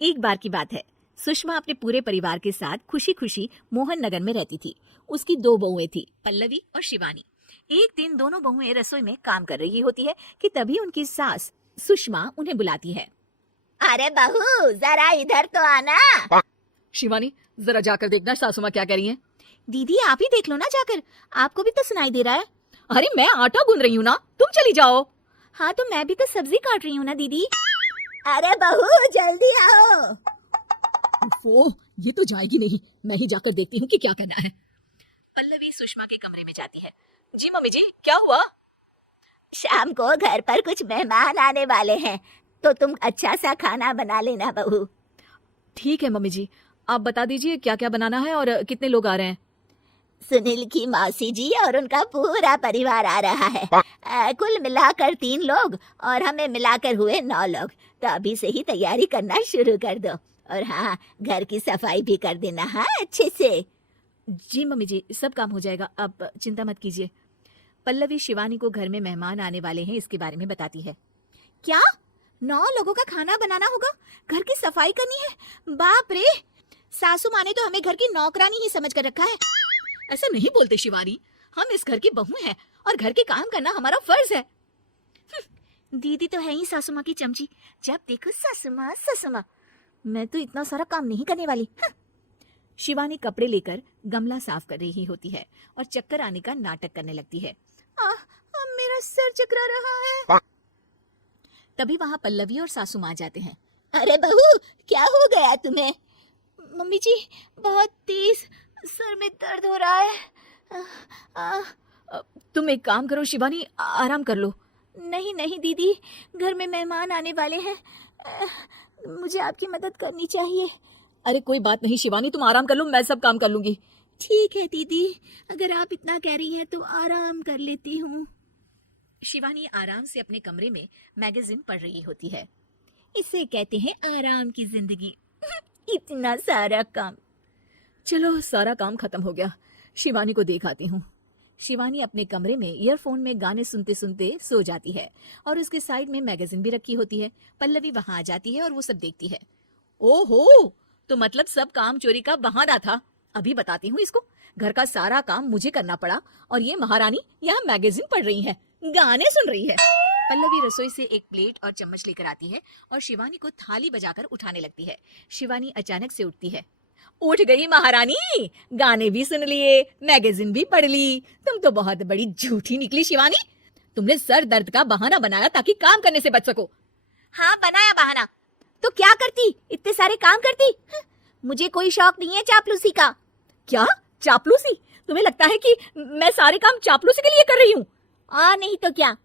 एक बार की बात है, सुषमा अपने पूरे परिवार के साथ खुशी खुशी मोहन नगर में रहती थी। उसकी दो बहुएं थी, पल्लवी और शिवानी। एक दिन दोनों बहुएं रसोई में काम कर रही होती है कि तभी उनकी सास सुषमा उन्हें बुलाती है। अरे बहू, जरा इधर तो आना। शिवानी, जरा जाकर देखना सासू माँ क्या कह रही हैं। दीदी आप ही देख लो ना जाकर, आपको भी तो सुनाई दे रहा है। अरे मैं आटा गूंद रही हूँ ना, तुम चली जाओ। हाँ तो मैं भी तो सब्जी काट रही हूँ ना दीदी। अरे बहू, जल्दी आओ। वो ये तो जाएगी नहीं, मैं ही जाकर देखती हूँ कि क्या करना है। पल्लवी सुषमा के कमरे में जाती है। जी मम्मी जी, क्या हुआ? शाम को घर पर कुछ मेहमान आने वाले हैं, तो तुम अच्छा सा खाना बना लेना बहू। ठीक है मम्मी जी, आप बता दीजिए क्या क्या बनाना है और कितने लोग आ रहे हैं। सुनील की मौसी जी और उनका पूरा परिवार आ रहा है। कुल मिलाकर 3 लोग और हमें मिलाकर हुए 9 लोग। तो अभी से ही तैयारी करना शुरू कर दो। और हाँ, घर की सफाई भी कर देना, हाँ, अच्छे से। जी मम्मी जी, सब काम हो जाएगा, आप चिंता मत कीजिए। पल्लवी शिवानी को घर में मेहमान आने वाले हैं इसके बारे में बताती है। क्या 9 लोगों का खाना बनाना होगा, घर की सफाई करनी है? बाप रे, सासू माँ ने तो हमें घर की नौकरानी ही समझ कर रखा है। ऐसा नहीं बोलते शिवानी, हम इस घर की बहू हैं और घर के काम करना हमारा फर्ज है। दीदी तो है ही सासू माँ की चमची, जब देखो सासू माँ सासू माँ। मैं तो इतना सारा काम नहीं करने वाली। शिवानी कपड़े लेकर गमला साफ कर रही होती है और चक्कर आने का नाटक करने लगती है। मेरा सर चकरा रहा है। तभी वहां पल्लवी और सासू माँ जाते हैं। अरे बहू, क्या हो गया तुम्हें? मम्मी जी, बहुत तेज सर में दर्द हो रहा है। तुम एक काम करो शिवानी, आराम कर लो। नहीं नहीं दीदी, घर में मेहमान आने वाले हैं, मुझे आपकी मदद करनी चाहिए। अरे कोई बात नहीं शिवानी, तुम आराम कर लो, मैं सब काम कर लूंगी। ठीक है दीदी, अगर आप इतना कह रही हैं तो आराम कर लेती हूँ। शिवानी आराम से अपने कमरे में मैगजीन पढ़ रही होती है। इसे कहते हैं आराम की जिंदगी। इतना सारा काम। चलो सारा काम खत्म हो गया, शिवानी को देख आती हूँ। शिवानी अपने कमरे में ईयरफोन में गाने सुनते सुनते सो जाती है और उसके साइड में मैगजीन भी रखी होती है। पल्लवी वहां आ जाती है और वो सब देखती है। ओहो, तो मतलब सब काम चोरी का बहाना था। अभी बताती हूँ इसको। घर का सारा काम मुझे करना पड़ा और ये महारानी यहाँ मैगजीन पढ़ रही है, गाने सुन रही है। पल्लवी रसोई से एक प्लेट और चम्मच लेकर आती है और शिवानी को थाली बजाकर उठाने लगती है। शिवानी अचानक से उठती है। उठ गई महारानी, गाने भी सुन लिए, मैगजीन भी पढ़ ली। तुम तो बहुत बड़ी झूठी निकली शिवानी। तुमने सर दर्द का बहाना बनाया ताकि काम करने से बच सको। हाँ बनाया बहाना, तो क्या करती, इतने सारे काम करती। मुझे कोई शौक नहीं है चापलूसी का। क्या चापलूसी? तुम्हें लगता है कि मैं सारे काम चापलूसी के लिए कर रही हूँ? नहीं तो क्या।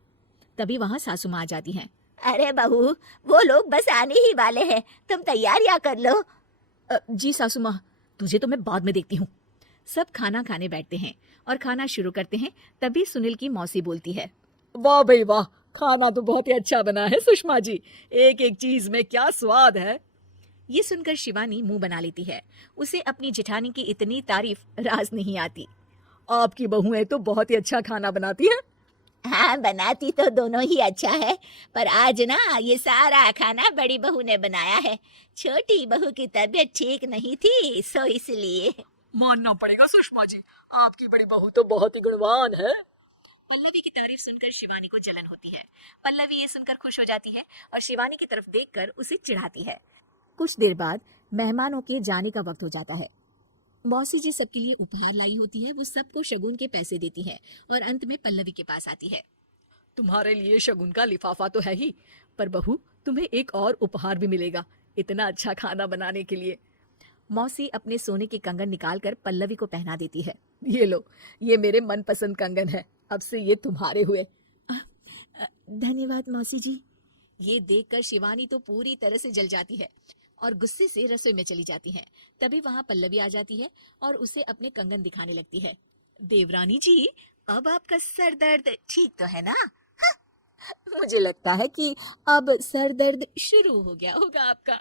तभी वहां सासू माँ आ जाती हैं। अरे बहू, वो लोग बस आने ही वाले हैं, तुम तैयारियां कर लो। जी सासू माँ, तुझे तो मैं बाद में देखती हूँ। सब खाना खाने बैठते हैं और खाना शुरू करते हैं। तभी सुनील की मौसी बोलती है। वाह भाई वाह, खाना तो बहुत ही अच्छा बना है सुषमा जी, एक एक चीज में क्या स्वाद है। ये सुनकर शिवानी मुंह बना लेती है। उसे अपनी जेठानी की इतनी तारीफ राज नहीं आती। आपकी बहुएं तो बहुत ही अच्छा खाना बनाती हैं। हाँ, बनाती तो दोनों ही अच्छा है, पर आज ना ये सारा खाना बड़ी बहू ने बनाया है। छोटी बहू की तबीयत ठीक नहीं थी, सो इसलिए। मानना पड़ेगा सुषमा जी, आपकी बड़ी बहू तो बहुत ही गुणवान है। पल्लवी की तारीफ सुनकर शिवानी को जलन होती है। पल्लवी ये सुनकर खुश हो जाती है और शिवानी की तरफ देखकर उसे चिढ़ाती है। कुछ देर बाद मेहमानों के जाने का वक्त हो जाता है। मौसी जी सबके लिए उपहार लाई होती है। वो सबको शगुन के पैसे देती है और अंत में पल्लवी के पास आती है। तुम्हारे लिए शगुन का लिफाफा तो है ही, पर बहू तुम्हें एक और उपहार भी मिलेगा इतना अच्छा खाना बनाने के लिए। मौसी अपने सोने के कंगन निकालकर पल्लवी को पहना देती है। ये लो, ये मेरे मनपसंद कंगन है, अब से ये तुम्हारे हुए। धन्यवाद मौसी जी। ये देखकर शिवानी तो पूरी तरह से जल जाती है और गुस्से से रसोई में चली जाती है। तभी वहां पल्लवी आ जाती है और उसे अपने कंगन दिखाने लगती है। देवरानी जी, अब आपका सर दर्द ठीक तो है ना? मुझे लगता है कि अब सर दर्द शुरू हो गया होगा आपका।